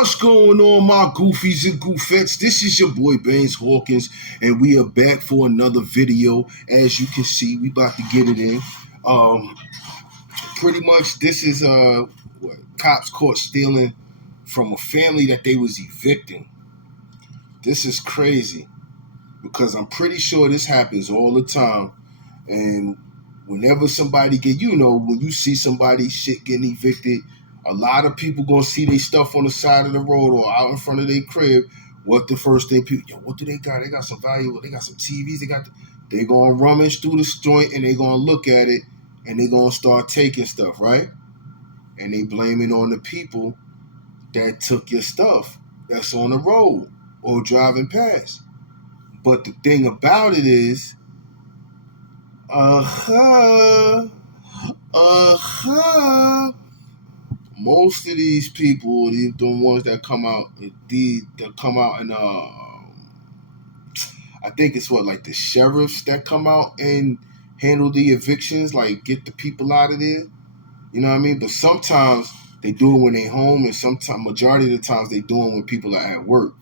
What's going on, my goofies and goofettes? This is your boy Baines Hawkins, and we are back for another video. As you can see, we about to get it in. Pretty much, this is cops caught stealing from a family that they was evicting. This is crazy because I'm pretty sure this happens all the time. And whenever somebody when you see somebody shit getting evicted, a lot of people gonna see their stuff on the side of the road or out in front of their crib. What the first thing people, what do they got? They got some valuable, they got some TVs, they gonna rummage through this joint and they gonna look at it and they gonna start taking stuff, right? And they blame it on the people that took your stuff that's on the road or driving past. But the thing about it is, most of these people, the ones that come out, and I think it's like the sheriffs that come out and handle the evictions, like get the people out of there. You know what I mean? But sometimes they do it when they home, and sometimes, majority of the times, they do it when people are at work.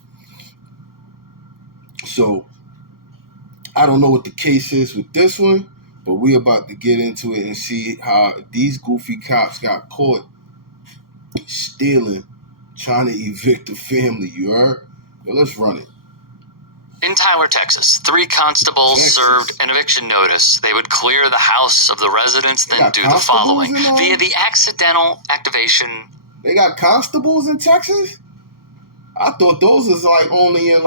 So I don't know what the case is with this one, but we're about to get into it and see how these goofy cops got caught stealing, trying to evict a family. You heard? Well, let's run it. In Tyler, Texas, 3 constables served an eviction notice. They would clear the house of the residents, then do the following via the accidental activation. They got constables in Texas? I thought those was only in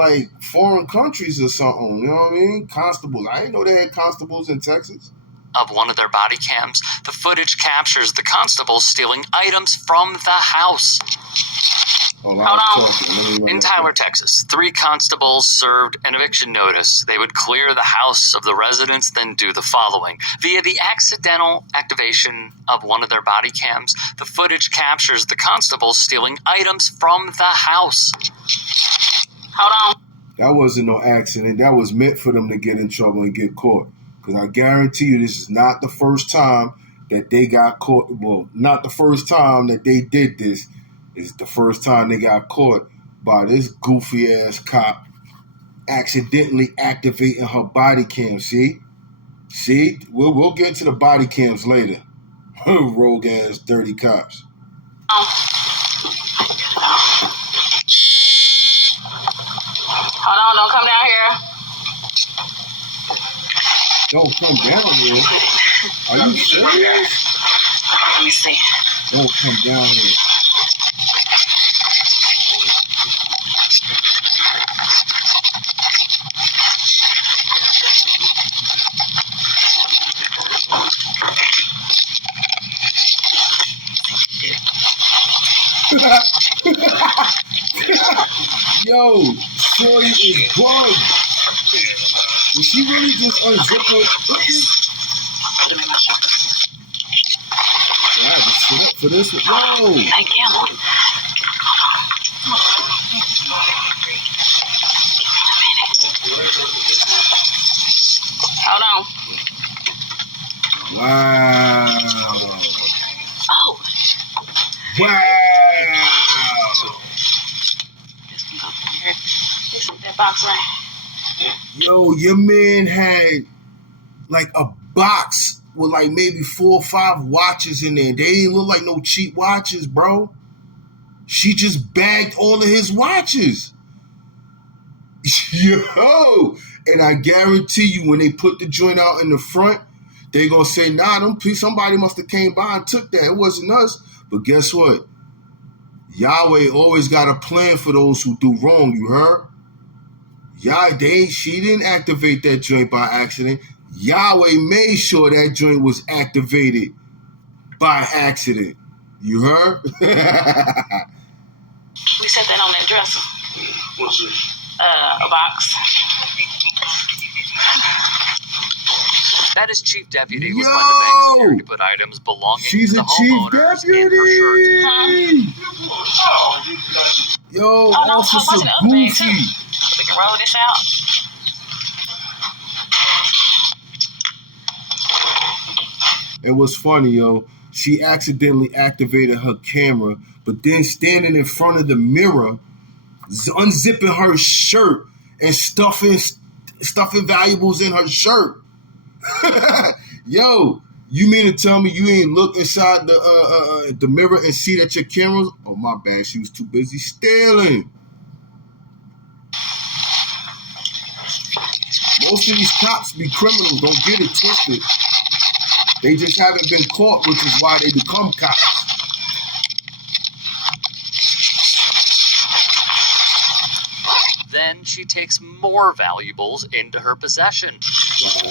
foreign countries or something. You know what I mean? Constables. I didn't know they had constables in Texas. Of one of their body cams, the footage captures the constables stealing items from the house. Hold on. In Tyler, Texas, 3 constables served an eviction notice. They would clear the house of the residents, then do the following. Via the accidental activation of one of their body cams, the footage captures the constables stealing items from the house. Hold on. That wasn't no accident. That was meant for them to get in trouble and get caught. Because I guarantee you this is not the first time that they got caught. Well, not the first time that they did this. It's the first time they got caught by this goofy-ass cop accidentally activating her body cam. See? We'll get to the body cams later. Rogue-ass dirty cops. Hold on, don't come down here. Don't come down here. Are you serious? Let me see. Don't come down here. Yo, shorty is bugged. Did she really just unzip her? I had to sit up for this one. Whoa! Thank you. Hold on. Wow. Oh. Wow. This can go from here. This is that box right. Yo, your man had a box with maybe 4 or 5 watches in there. They didn't look like no cheap watches, bro. She just bagged all of his watches. Yo! And I guarantee you when they put the joint out in the front, they gonna say, nah, somebody must have came by and took that. It wasn't us. But guess what? Yahweh always got a plan for those who do wrong, you heard? She didn't activate that joint by accident. Yahweh made sure that joint was activated by accident. You heard? We set that on that dresser. What's this? A box. That is Chief Deputy was by the bank security to put items belonging to the homeowners in her shirt. Yo, Officer Goofy. We can roll this out. It was funny, yo. she accidentally activated her camera, but then standing in front of the mirror, unzipping her shirt and stuffing valuables in her shirt. Yo, you mean to tell me you ain't look inside the mirror and see that your camera's... Oh, my bad. She was too busy stealing. Most of these cops be criminals. Don't get it twisted. They just haven't been caught, which is why they become cops. Then she takes more valuables into her possession. Wow,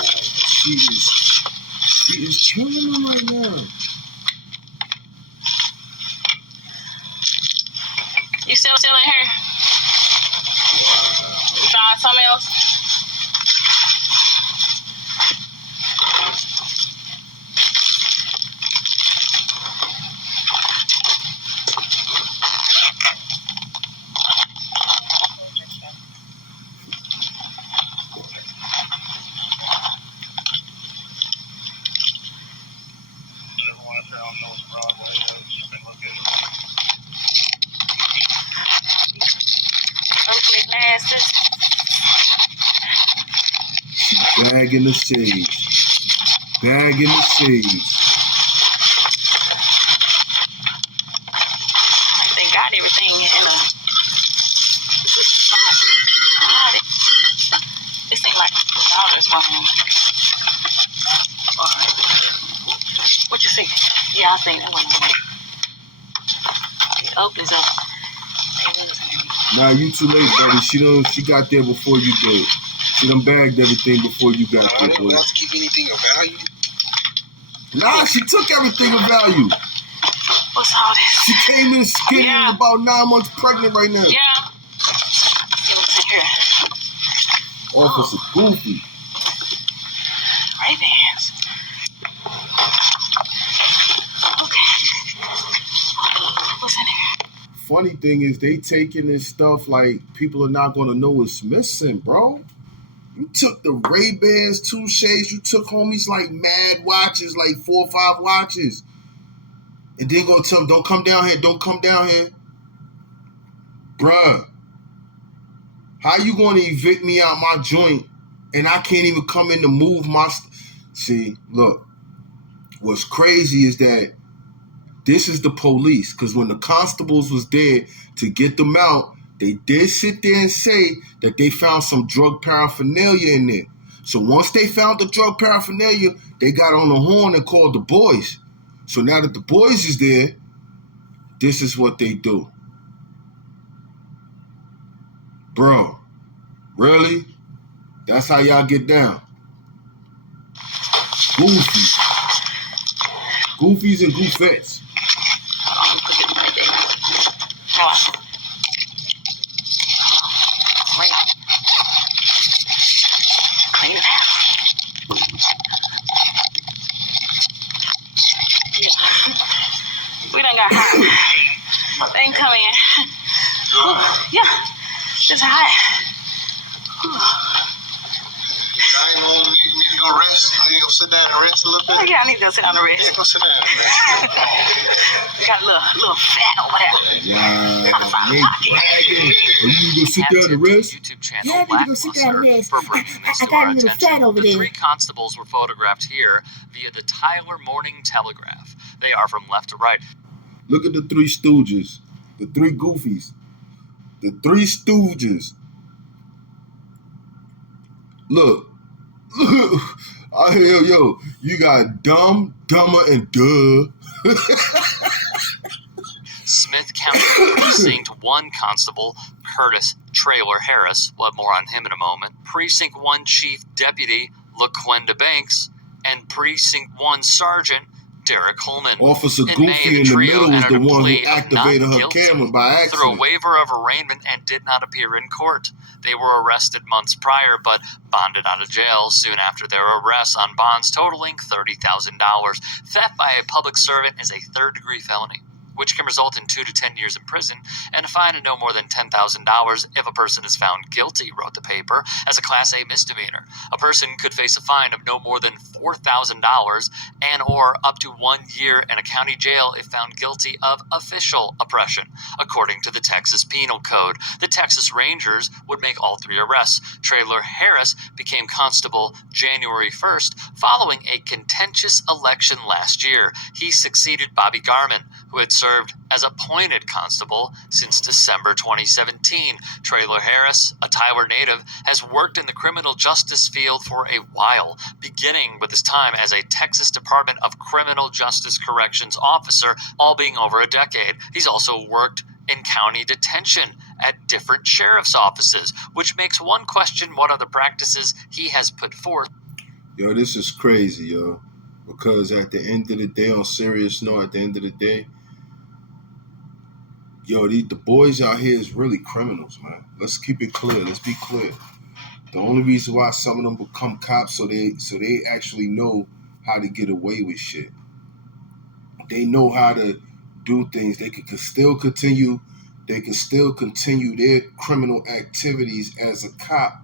she is killing them right now. You still in here? You found something else? Bagging the sage. Bagging the sage. They got everything in a... It seemed like $2 from... What you see? Yeah, I seen that one. It opens up. Nah, you too late, buddy. She got there before you did. She done bagged everything before you got there, boy. I didn't have to keep anything of value. Nah, she took everything of value. What's all this? She came in skinny and about 9 months pregnant right now. Yeah. Let's see what's in here. Officer Goofy. Ray-Bans. Okay. What's in here? Funny thing is, they taking this stuff like people are not going to know it's missing, bro. You took the Ray-Bans, 2 shades. You took homies like mad watches, like 4 or 5 watches. And then go tell them, don't come down here. Don't come down here. Bruh. How you going to evict me out my joint and I can't even come in to move my... See, look. What's crazy is that this is the police. Because when the constables was there to get them out, they did sit there and say that they found some drug paraphernalia in there. So once they found the drug paraphernalia, they got on the horn and called the boys. So now that the boys is there, this is what they do. Bro, really? That's how y'all get down? Goofies. Goofies and goofettes. Clean it out. Yeah. We done got hot. They ain't come in. Yeah. Just hot. I ain't gonna need to go rest. I need to go sit down and rest a little bit. Yeah, I need to go sit down and rest. Yeah, go sit down and rest. We got a little fat over there. Wow, they bragging. Are you gonna go sit down and rest? YouTube channel Yeah, I need to go sit down and rest. for bringing this I to got our a little attention. fat over The there. 3 constables were photographed here via the Tyler Morning Telegraph. They are from left to right. Look at the 3 stooges. The 3 goofies. The 3 stooges. Look. I hear, yo, you got dumb, dumber, and duh. Smith County Precinct 1 Constable Curtis Trailer Harris, we'll have more on him in a moment, Precinct 1 Chief Deputy LaQuenda Banks, and Precinct 1 Sergeant Derek Coleman. Officer In Goofy May, in the trio middle was the entered a one plea who of activated not her guilty camera by through a accident. waiver of arraignment and did not appear in court. They were arrested months prior, but bonded out of jail soon after their arrest on bonds totaling $30,000. Theft by a public servant is a third-degree felony, which can result in 2 to 10 years in prison and a fine of no more than $10,000 if a person is found guilty, wrote the paper, as a Class A misdemeanor. A person could face a fine of no more than $4,000 and or up to 1 year in a county jail if found guilty of official oppression. According to the Texas Penal Code, the Texas Rangers would make all 3 arrests. Traylor Harris became constable January 1st following a contentious election last year. He succeeded Bobby Garman, who had served as appointed constable since December 2017. Traylor Harris, a Tyler native, has worked in the criminal justice field for a while, beginning with his time as a Texas Department of Criminal Justice Corrections officer, all being over a decade. He's also worked in county detention at different sheriff's offices, which makes one question what other practices he has put forth. Yo, this is crazy, yo. Because at the end of the day, on serious note, at the end of the day, yo, the boys out here is really criminals, man. Let's keep it clear. Let's be clear. The only reason why some of them become cops so they actually know how to get away with shit. They know how to do things. They can still continue. They can still continue their criminal activities as a cop,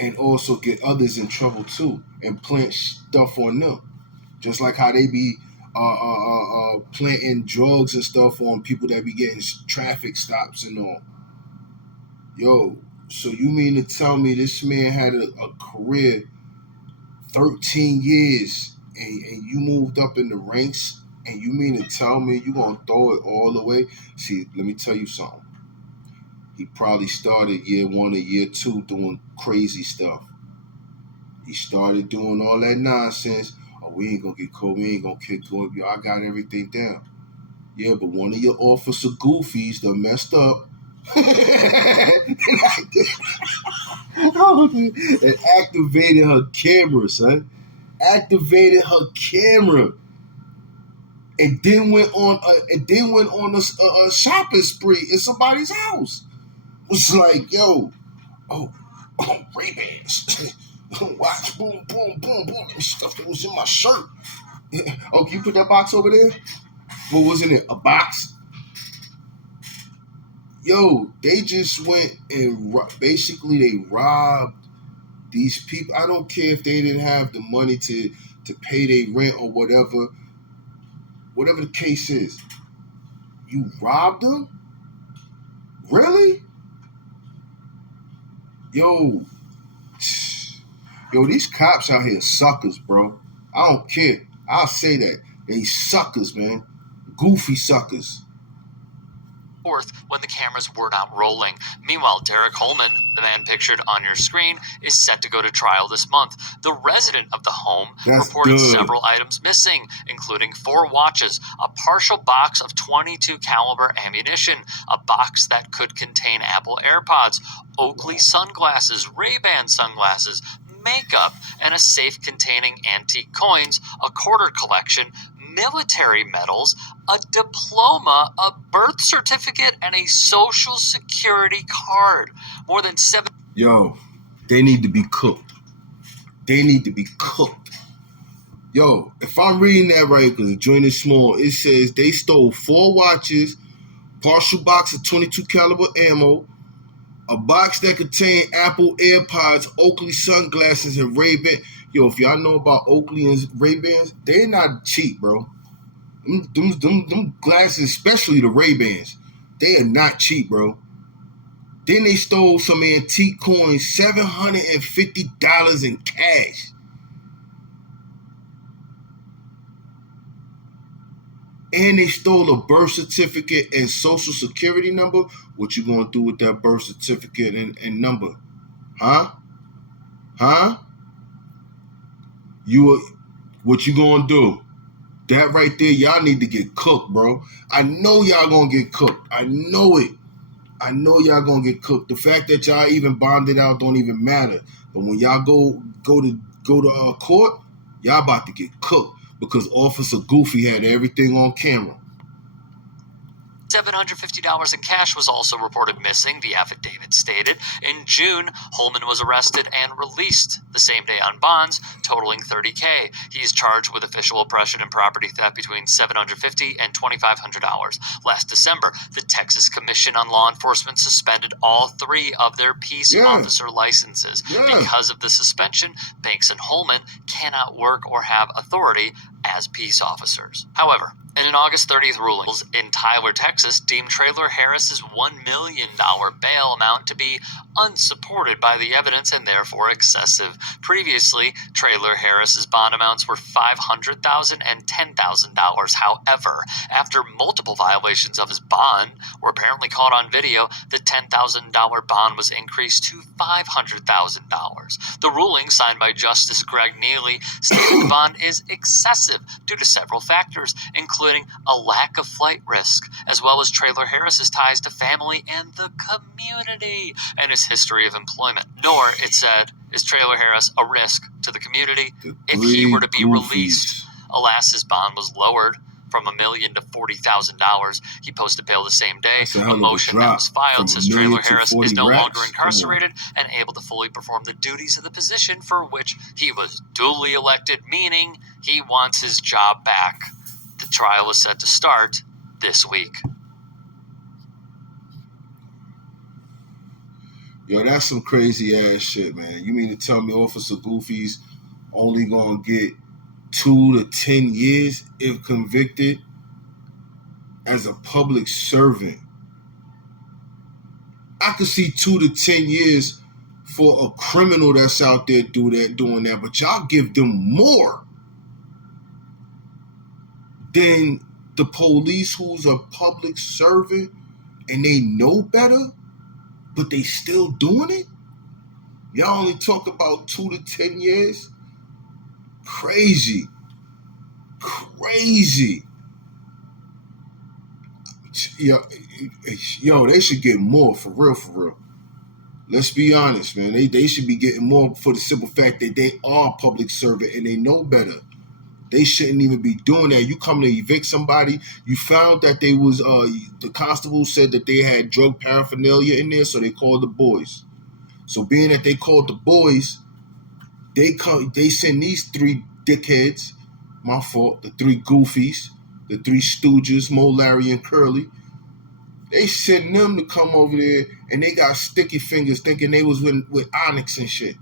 and also get others in trouble too, and plant stuff on them. Just like how they be planting drugs and stuff on people that be getting traffic stops and all. Yo, so you mean to tell me this man had a career 13 years and you moved up in the ranks, and you mean to tell me you gonna throw it all away? See, let me tell you something. He probably started year 1 or year 2 doing crazy stuff. He started doing all that nonsense. Oh, we ain't gonna get caught. We ain't gonna kick going. I got everything down. Yeah, but one of your officer goofies that messed up and activated her camera, son. Activated her camera, and then went on a shopping spree in somebody's house. It was like, yo, oh, Ray-Bans. Watch, boom, boom, boom, boom. Stuff that was in my shirt. Oh, can you put that box over there? What was in it? A box? Yo, they just went and basically they robbed these people. I don't care if they didn't have the money to pay their rent or whatever the case is. You robbed them? Really? Yo, these cops out here suckers, bro. I don't care. I'll say that. They suckers, man. Goofy suckers. When the cameras were not rolling. Meanwhile, Derek Holman, the man pictured on your screen, is set to go to trial this month. The resident of the home reported several items missing, including 4 watches, a partial box of .22 caliber ammunition, a box that could contain Apple AirPods, Oakley sunglasses, Ray-Ban sunglasses, makeup, and a safe containing antique coins, a quarter collection, military medals, a diploma, a birth certificate, and a social security card. More than 7. Yo, they need to be cooked. They need to be cooked. Yo, if I'm reading that right, because the joint is small, it says they stole 4 watches, partial box of .22 caliber ammo, a box that contained Apple AirPods, Oakley sunglasses, and Ray-Ban. Yo, if y'all know about Oakley and Ray-Bans, they're not cheap, bro. Them glasses, especially the Ray-Bans, they are not cheap, bro. Then they stole some antique coins, $750 in cash. And they stole a birth certificate and social security number. What you gonna do with that birth certificate and number? Huh? What you gonna do? That right there, y'all need to get cooked, bro. I know y'all gonna get cooked. I know it. I know y'all gonna get cooked. The fact that y'all even bonded out don't even matter. But when y'all go to court, y'all about to get cooked because Officer Goofy had everything on camera. $750 in cash was also reported missing, the affidavit stated. In June, Holman was arrested and released the same day on bonds, totaling $30K. He is charged with official oppression and property theft between $750 and $2,500. Last December, the Texas Commission on Law Enforcement suspended all 3 of their peace officer licenses. Because of the suspension, Banks and Holman cannot work or have authority as peace officers. However, in an August 30th ruling in Tyler, Texas, deemed Traylor Harris's $1 million bail amount to be unsupported by the evidence and therefore excessive. Previously, Traylor Harris's bond amounts were $500,000 and $10,000. However, after multiple violations of his bond were apparently caught on video, the $10,000 bond was increased to $500,000. The ruling, signed by Justice Greg Neely, stated the bond is excessive due to several factors, including a lack of flight risk, as well as Traylor Harris's ties to family and the community, and his history of employment. Nor, it said, is Traylor Harris a risk to the community if he were to be released. Alas, his bond was lowered from $1 million to $40,000. He posted bail the same day. A motion that was filed says Traylor Harris is no longer incarcerated and able to fully perform the duties of the position for which he was duly elected, meaning he wants his job back. The trial is set to start this week. Yo, that's some crazy ass shit, man. You mean to tell me Officer Goofy's only gonna get 2 to 10 years if convicted as a public servant? I could see 2 to 10 years for a criminal that's out there doing that, but y'all give them more than the police who's a public servant and they know better, but they still doing it? Y'all only talk about 2 to 10 years? Crazy. Yo, they should get more, for real. Let's be honest, man. They should be getting more for the simple fact that they are public servant and they know better. They shouldn't even be doing that. You come to evict somebody, you found that they was, the constable said that they had drug paraphernalia in there, so they called the boys. So being that they called the boys, they send these 3 dickheads, my fault, the 3 goofies, the 3 stooges, Mo, Larry, and Curly. They send them to come over there, and they got sticky fingers thinking they was with Onyx and shit.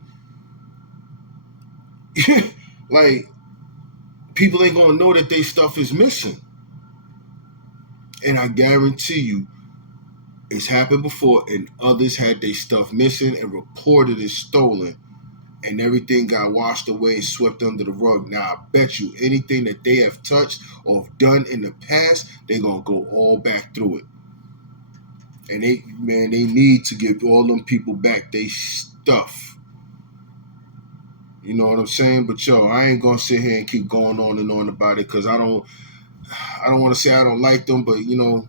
Like, people ain't gonna know that their stuff is missing. And I guarantee you, it's happened before, and others had their stuff missing and reported it stolen, and everything got washed away and swept under the rug. Now, I bet you anything that they have touched or have done in the past, they're going to go all back through it. And they need to give all them people back their stuff. You know what I'm saying? But, yo, I ain't going to sit here and keep going on and on about it because I don't want to say I don't like them, but, you know,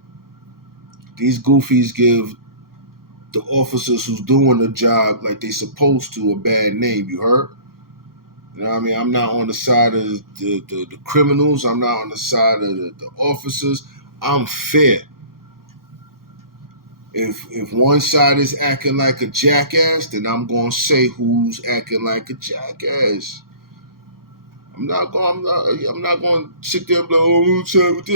these goofies give the officers who's doing the job like they supposed to a bad name, you heard? You know what I mean? I'm not on the side of the criminals. I'm not on the side of the officers. I'm fair. If one side is acting like a jackass, then I'm going to say who's acting like a jackass. I'm not going to sit there and be like, oh,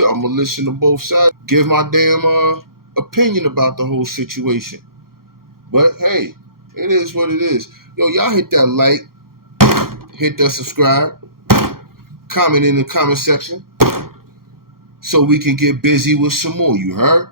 I'm going to listen to both sides. Give my damn opinion about the whole situation. But, hey, it is what it is. Yo, y'all hit that like, hit that subscribe, comment in the comment section so we can get busy with some more, you heard?